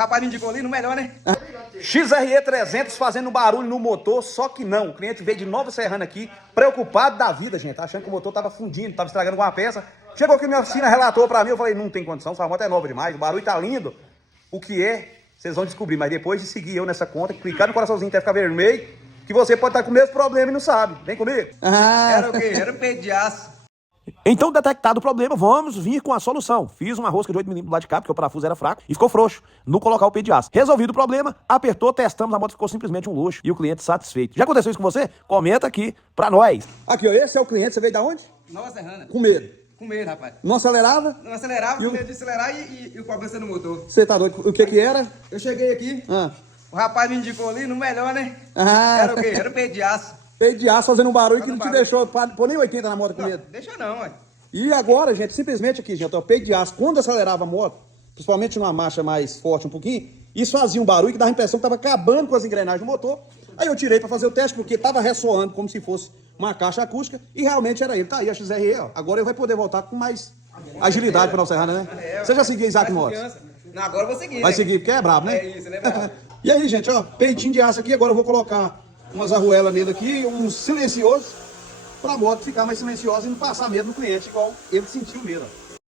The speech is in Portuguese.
rapaz me indicou ali no melhor, né? XRE 300 fazendo barulho no motor, só que não. O cliente veio de Nova Serrana aqui, preocupado da vida, gente, achando que o motor tava fundindo, tava estragando alguma peça. Chegou aqui na minha oficina, relatou pra mim, eu falei, não tem condição, essa moto é nova demais, o barulho tá lindo. O que é, vocês vão descobrir, mas depois de seguir eu nessa conta, clicar no coraçãozinho até ficar vermelho, que você pode estar com o mesmo problema e não sabe. Vem comigo. Era o quê? Era o peito de aço. Então, detectado o problema, vamos vir com a solução. Fiz uma rosca de 8mm do lado de cá, porque o parafuso era fraco, e ficou frouxo, no colocar o peito de aço. Resolvido o problema, apertou, testamos, a moto ficou simplesmente um luxo, e o cliente satisfeito. Já aconteceu isso com você? Comenta aqui pra nós. Aqui, ó, esse é o cliente, você veio da onde? Nova Serrana. Com medo. Com medo, rapaz. Não acelerava? Não acelerava, com medo de acelerar e o problema no motor. Você tá doido? O que que era? Eu cheguei aqui, o rapaz me indicou ali no melhor, né? Era o quê? Era o peito de aço. Peito de aço fazendo um barulho que não te barulho. deixou pôr nem 80 na moto com medo. Deixa não, ué. E agora, gente, simplesmente aqui, gente, ó, peito de aço, quando acelerava a moto, principalmente numa marcha mais forte um pouquinho, isso fazia um barulho que dava a impressão que tava acabando com as engrenagens do motor. Aí eu tirei pra fazer o teste, porque tava ressoando como se fosse uma caixa acústica, e realmente era ele. Tá aí a XRE, ó. Agora ele vai poder voltar com mais agilidade pra Nova Serrana, né? Você já seguiu Isaac Motos? Não, agora eu vou seguir, Vai né? seguir, porque é brabo, né? É isso, né, brabo? E aí, gente, ó, peitinho de aço aqui, agora eu vou colocar umas arruelas nele aqui, um silencioso, pra moto ficar mais silenciosa e não passar medo no cliente, igual ele sentiu medo, ó.